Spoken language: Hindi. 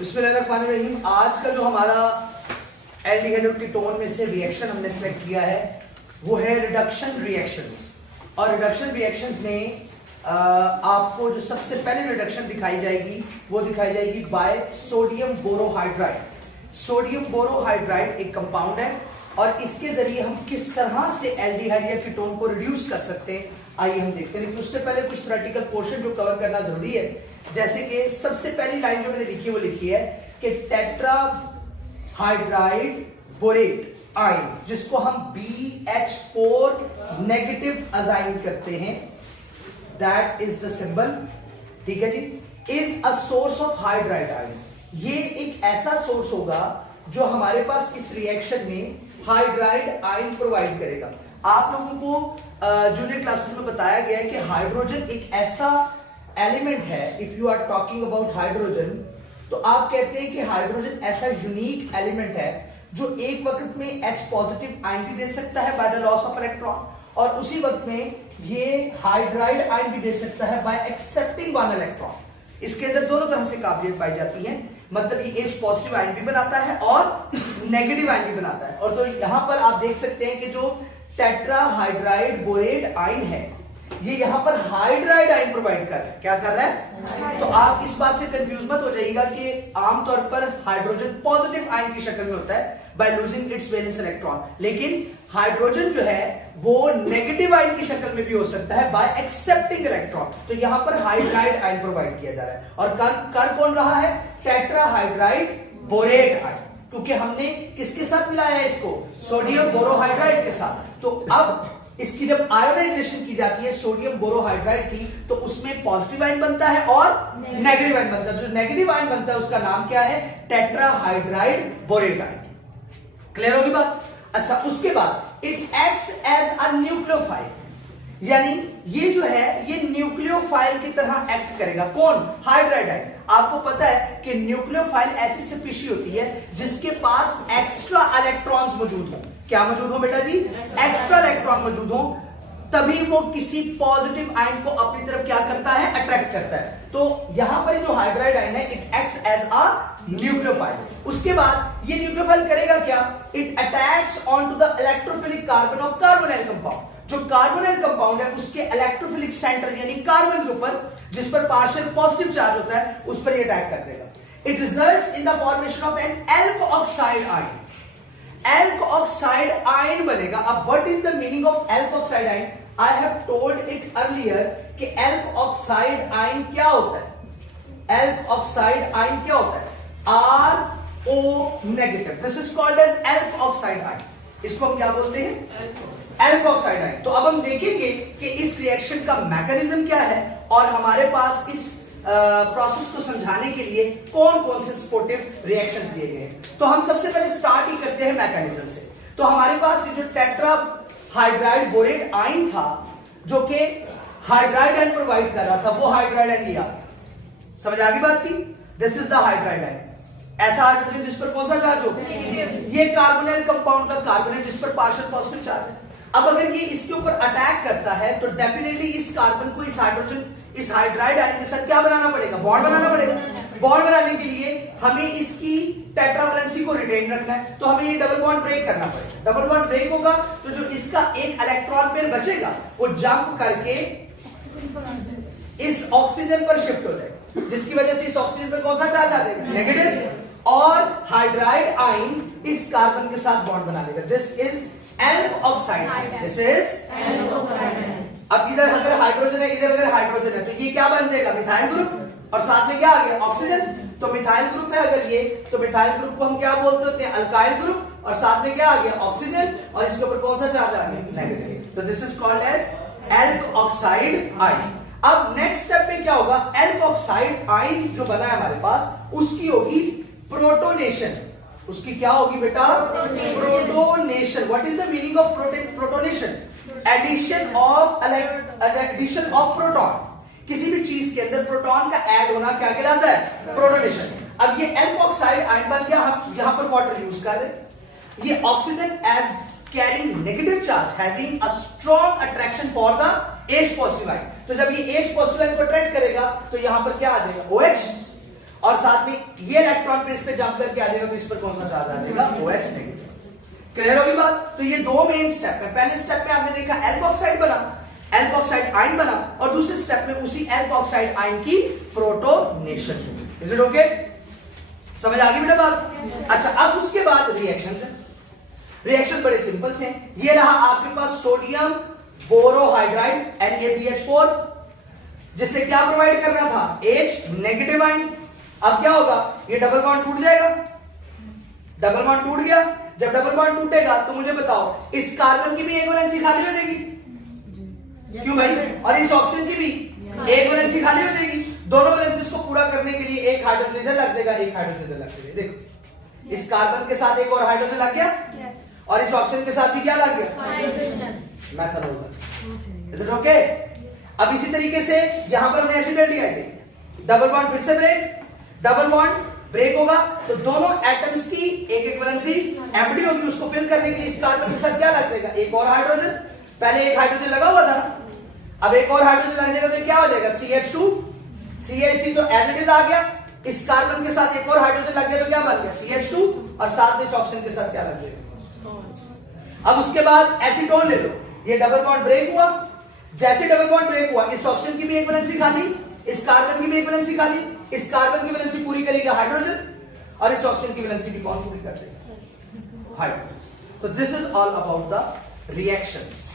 बिस्मिल्लाहिर्रहमानिर्रहीम। आज का जो हमारा एल्डिहाइड और कीटोन में से रिएक्शन हमने सेलेक्ट किया है वो है रिडक्शन रिएक्शंस। और रिडक्शन रिएक्शंस में आपको जो सबसे पहले रिडक्शन दिखाई जाएगी वो दिखाई जाएगी by sodium borohydride. Sodium borohydride एक कंपाउंड है और इसके जरिए हम किस तरह से एल्डिहाइड या कीटोन को रिड्यूस कर सकते हैं आइए हम देखते हैं। लेकिन उससे पहले कुछ प्रैक्टिकल पोर्शन जो कवर करना जरूरी है, जैसे कि सबसे पहली लाइन जो मैंने लिखी वो लिखी है कि टेट्रा हाइड्राइड बोरेट आयन, जिसको हम BH4 नेगेटिव असाइन करते हैं, दैट इज द सिंबल, ठीक है जी, is a source of hydride ion. ये एक ऐसा सोर्स होगा जो हमारे पास इस रिएक्शन में हाइड्राइड आयन प्रोवाइड करेगा। आप लोगों को जूनियर क्लासेस में बताया गया है कि हाइड्रोजन एक ऐसा एलिमेंट है, if you are talking about hydrogen, तो आप कहते हैं कि हाइड्रोजन ऐसा यूनिक एलिमेंट है जो एक वक्त में H पॉजिटिव आयन भी दे सकता है by the loss of electron, और उसी वक्त में ये हाइड्राइड आयन भी दे सकता है बाय एक्सेप्टिंग वन इलेक्ट्रॉन। इसके अंदर दोनों तरह से काबिलियत पाई जाती है, मतलब ये H पॉजिटिव आयन भी बनाता है और नेगेटिव आयन भी बनाता है। और तो यहां पर आप देख सकते हैं कि जो टेट्रा हाइड्राइड बोरेट आयन है ये यहां पर हाइड्राइड आयन प्रोवाइड कर रहा है। क्या कर रहा है? तो आप इस बात से कंफ्यूज मत हो जाइएगा कि आमतौर पर हाइड्रोजन पॉजिटिव आयन की शक्ल में होता है by losing its valence electron, लेकिन हाइड्रोजन जो है वो नेगेटिव आयन की शक्ल में भी हो सकता है बाय एक्सेप्टिंग इलेक्ट्रॉन। तो यहां पर हाइड्राइड आयन प्रोवाइड किया जा रहा है और कर कौन रहा है? टेट्रा हाइड्राइड बोरेट आयन, क्योंकि हमने किसके साथ मिलाया है इसको? सोडियम बोरोहाइड्राइड के साथ। तो अब इसकी जब आयोनाइजेशन की जाती है सोडियम बोरोहाइड्राइड की, तो उसमें पॉजिटिव आयन बनता है और नेगेटिव आयन बनता है। जो नेगेटिव आयन बनता है उसका नाम क्या है? टेट्राहाइड्राइड बोरेट आयन। क्लियर होगी बात? अच्छा, उसके बाद it acts as a nucleophile, यानी ये जो है ये न्यूक्लियोफाइल की तरह एक्ट करेगा। कौन? Hydride ion. आपको पता है कि न्यूक्लियोफाइल ऐसी स्पीशी होती है जिसके पास एक्स्ट्रा इलेक्ट्रॉन्स मौजूद हो। क्या मौजूद हो बेटा जी? एक्स्ट्रा इलेक्ट्रॉन मौजूद हो, तभी वो किसी पॉजिटिव आयन को अपनी तरफ क्या करता है? अट्रैक्ट करता है। तो यहां पर जो हाइड्राइड आयन है it acts as a nucleophile. उसके बाद ये न्यूक्लियोफाइल करेगा क्या? It attacks on to the electrophilic carbon of carbonyl compound. जो कार्बोनाइल कंपाउंड है उसके इलेक्ट्रोफिलिक सेंटर यानी कार्बन के ऊपर जिस पर पार्शियल पॉजिटिव चार्ज होता है उस पर ये अटैक कर देगा। It results in the formation of an alkoxide ion. Alkoxide ion बनेगा। अब what is the meaning of alkoxide ion? I have told it earlier कि एल्कोऑक्साइड आयन क्या होता है? एल्कोऑक्साइड आयन क्या होता है? RO negative. This is called as alkoxide ion. इसको हम क्या बोलते हैं? Alkoxide ion. तो अब हम देखेंगे कि इस रिएक्शन का मैकेनिज्म क्या है और हमारे पास इस प्रोसेस को समझाने के लिए कौन कौन से सपोर्टिव रिएक्शंस दिए गए हैं। तो हम सबसे पहले स्टार्ट ही करते हैं मैकेनिज्म से। तो हमारे पास ये जो टेट्रा हाइड्राइड बोरेट आयन था जो कि हाइड्राइड आयन प्रोवाइड कर रहा था, वो हाइड्राइड आयन लिया। समझ आ गई बात की? This is the hydride ion. ऐसा हाइड्रोजन जिस पर कौन सा चार्ज हो? ये कार्बोनाइल कंपाउंड का कार्बन है जिस पर पार्शियल पॉजिटिव चार्ज है। अब अगर ये इसके ऊपर अटैक करता है तो डेफिनेटली इस कार्बन को इस हाइड्राइड आयन के साथ क्या बनाना पड़ेगा? बॉन्ड बनाना पड़ेगा। बॉन्ड बनाने के लिए हमें इसकी टेट्रावैलेंसी को रिटेन रखना है, तो हमें ये डबल बॉन्ड ब्रेक करना पड़ेगा। डबल बॉन्ड ब्रेक होगा तो जो इसका एक इलेक्ट्रॉन पेयर बचेगा वो जंप करके इस ऑक्सीजन पर शिफ्ट हो जाएगा, जिसकी वजह से इस ऑक्सीजन पर कौन सा चार्ज आ जाएगा? नेगेटिव। और हाइड्राइड आयन इस कार्बन के साथ बॉन्ड बना लेगा। This is alkoxide ion. This is alkoxide. अब इधर अगर हाइड्रोजन है, इधर अगर हाइड्रोजन है, तो ये क्या बन जाएगा? Methyl group. और साथ में क्या आ गया? ऑक्सीजन। तो मिथाइल ग्रुप है अगर ये, तो मिथाइल ग्रुप को हम क्या बोलते होते हैं? Alkyl group. और साथ में क्या आ गया? ऑक्सीजन। और इसके ऊपर कौन सा चार्ज आ गया? नेगेटिव। तो this is called as alkoxide ion. अब नेक्स्ट स्टेप में क्या होगा? एल्कोऑक्साइड आयन जो बना है हमारे पास उसकी होगी प्रोटोनेशन। उसकी क्या होगी बेटा? Protonation. What is the meaning of protonation? Addition of proton. किसी भी चीज के अंदर प्रोटॉन का ऐड होना क्या कहलाता है? प्रोटोनेशन। अब ये एल्कोऑक्साइड आयन बन गया। हम यहां पर वाटर यूज कर रहे हैं। ये oxygen as carrying negative charge having a strong attraction for the H positive ion. तो जब ये H पॉजिटिव आयन को अट्रैक्ट करेगा तो यहां पर क्या आ जाएगा? OH। और साथ में ये इलेक्ट्रॉन पे इस पे जंप करके आ जाएगा तो इस पर कौन सा चार्ज आ जाएगा, OH नेगेटिव। क्लियर होगी बात? तो ये दो मेन स्टेप है। पहले स्टेप में आपने देखा एल्कोक्साइड बना, एल्कोक्साइड आयन बना, और दूसरे स्टेप में उसी एल्कोक्साइड आयन की प्रोटोनेशन। Is it okay? समझ आ गई बेटा बात? अच्छा, अब उसके बाद रिएक्शंस है। रिएक्शन बड़े सिंपल से हैं। ये रहा आपके पास सोडियम बोरोहाइड्राइड NaBH4, जिससे क्या प्रोवाइड कर रहा था, H नेगेटिव आयन। अब क्या होगा, ये डबल बॉन्ड टूट जाएगा। डबल बॉन्ड टूट गया, जब डबल बॉन्ड टूटेगा तो मुझे बताओ इस कार्बन की भी एक वैलेंसी खाली हो जाएगी, क्यों भाई, और इस ऑक्सीजन की भी एक वैलेंसी खाली हो जाएगी। दोनों वैलेंसीज को पूरा करने के लिए एक हाइड्रोजन इधर लग जाएगा, एक हाइड्रोजन इधर लग जाएगा। देखो, इस कार्बन के साथ एक और हाइड्रोजन लग गया, और इस ऑक्सीजन के साथ भी क्या लग गया, मेथनॉल। Is it okay? अब इसी तरीके से यहां पर हमने एसिड डबल बॉन्ड फिर से ब्रेक, डबल बॉन्ड ब्रेक होगा तो दोनों एटम्स की एक एक वैलेंसी एम्प्टी होगी, उसको फिल करने के लिए इस कार्बन के साथ क्या लग जाएगा, एक और हाइड्रोजन। पहले एक हाइड्रोजन लगा हुआ था ना, अब एक और हाइड्रोजन लग जाएगा तो क्या हो जाएगा, CH2 CH3 तो एज इट इज आ गया। इस कार्बन के साथ एक और हाइड्रोजन लग गया तो क्या बन गया, CH2, और साथ में इस ऑक्सीजन के साथ क्या लग जाएगा। अब उसके बाद एसीटोन ले लो, ये डबल बॉन्ड ब्रेक हुआ, जैसे डबल बॉन्ड ब्रेक हुआ इस ऑक्सीजन की भी एक वैलेंसी खाली, इस कार्बन की भी एक वैलेंसी खाली, इस कार्बन की वैलेंसी पूरी करेगा हाइड्रोजन, और इस ऑक्सीजन की वैलेंसी भी कौन पूरी कर देगा, हाइड्रोजन। तो this is all about the reactions.